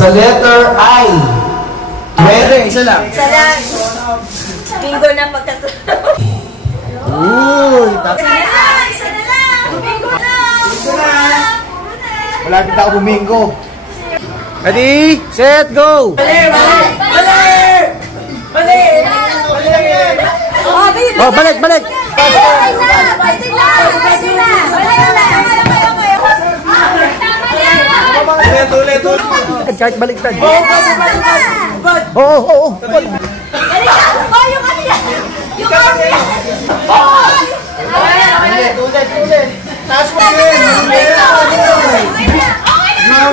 Sa letter I. 20. Isa lang. Isa lang. Bingo na pagkasunod. Uy, tapos. Isa na lang. Bingo na. Malapit ako bumingo. Ready, set, go! Mali! Oh, balik! Pwede na! Ulit. Kahit baliktad. Oo. Yung ano yan! Yung ano yan! Ulit. Taas mo yun.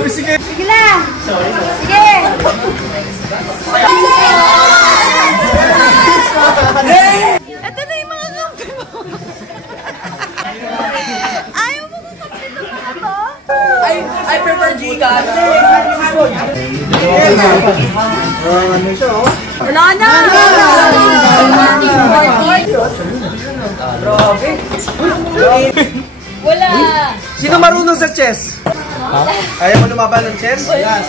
Sige. Sige lang! Sige! Ito na yung mga kampi mo! Ayaw mo kung kampi ito mga to? I prefer Giga. Ano siya, oh? Wala na! Wala! Sino marunong sa chess? Ayaw mo lumaban ng chess? Yes.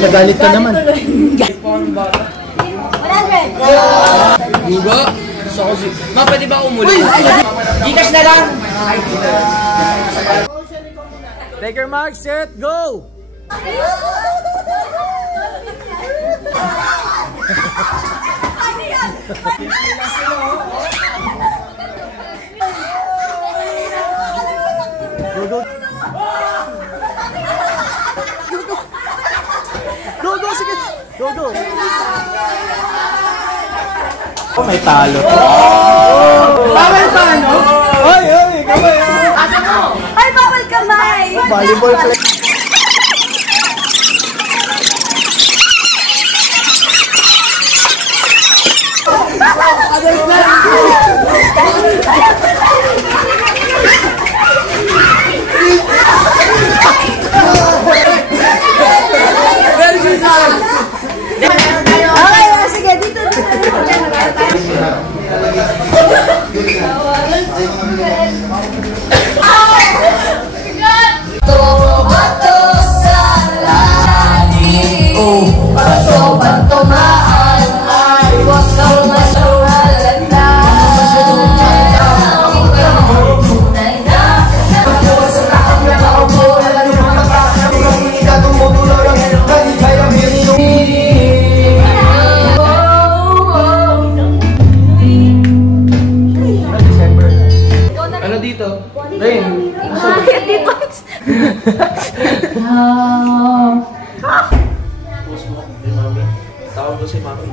Nagalit ka naman. 100! Gugo? Gusto ko si... Ma, pwede ba umuli? Gigas na lang! Take your mark, set, go! Go, sige! Go! Oh, may talo. Bawal pa, ano? Oy, kamay! Ay, bawal kamay! Volleyball play. Okay, sige, dito. Bato sa langit, bato maan ay huwag kang masyawalala. Tunay na Ano dito? Rain. Tawag ko si Mami.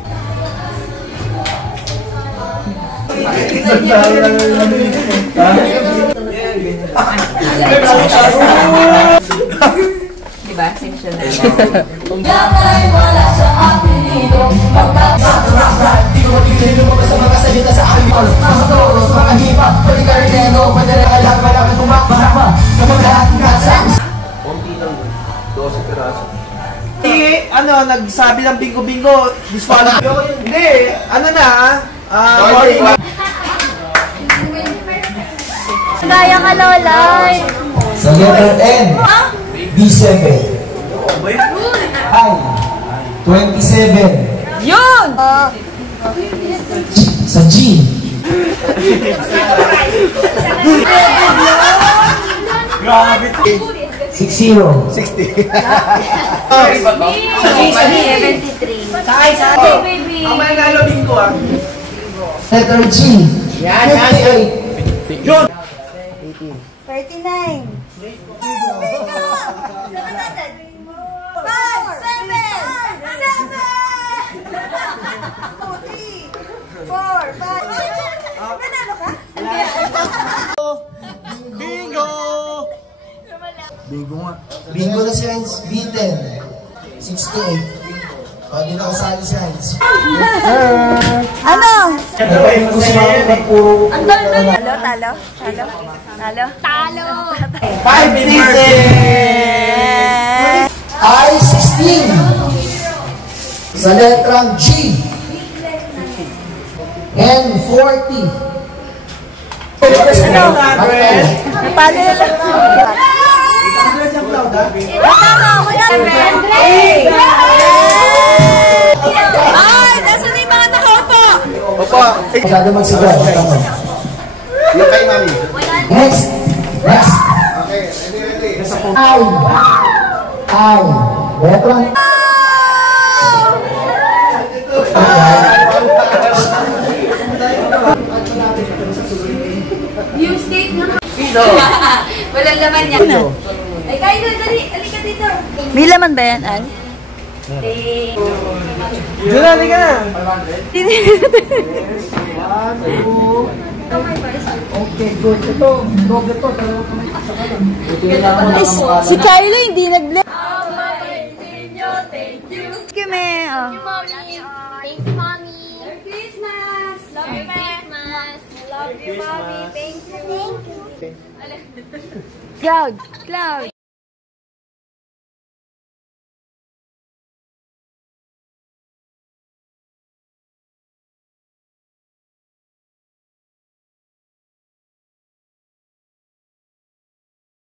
Diba? Section na. Yan ay wala sa ating dito. Di ko matigil lumabas sa mga salita sa aking palo. Mga toros, mga hipa, pwede ka rin neno, pwede rin alam, malaki tumakbahama. Kapag lahat nga sa Konti lang. 12 piraso. Nagsabi ng bingo-bingo. Disqualify. Hindi. Ano na, morning. Kaya ka, Lolay. Sa letter N. B7. I. 27. Yun! Sa G. Grabe. 60. 60. Sabi, 73. Sakay! Baby. Ang mananalo bingo, Letter G. 58. Yun! 39. 5, 7, 7! 2, 3, 4, 5. Nanalo ka? Bingo! Bingo nga. Bingo na si Heinz. B10. 68. Pwede na kasali si Heinz. Ano? Pero kung si Mami puro... Talo? 5 pieces! I-16. Sa letrang G. N-40. Napalo na lang. Tama, wala. Ay, nasa na yung mga nakaupo? Opo. Masyado magsigaw. Yung kay mami. Next. Next. Okay, ready. Ay. Ay. Beto lang. Yung state na. Walang laman yan. Ay, kayo dali. Halika dito. May laman ba yan, Al? Diyan na, halika na. Okay, good. Ito. Doble to. Si Kylo hindi nag-bless. Thank you. Thank you, me. Oh. Thank you, Mommy. Merry Christmas. Love you, Christmas. Love you, Mommy. Thank you. Cloud. Cloud.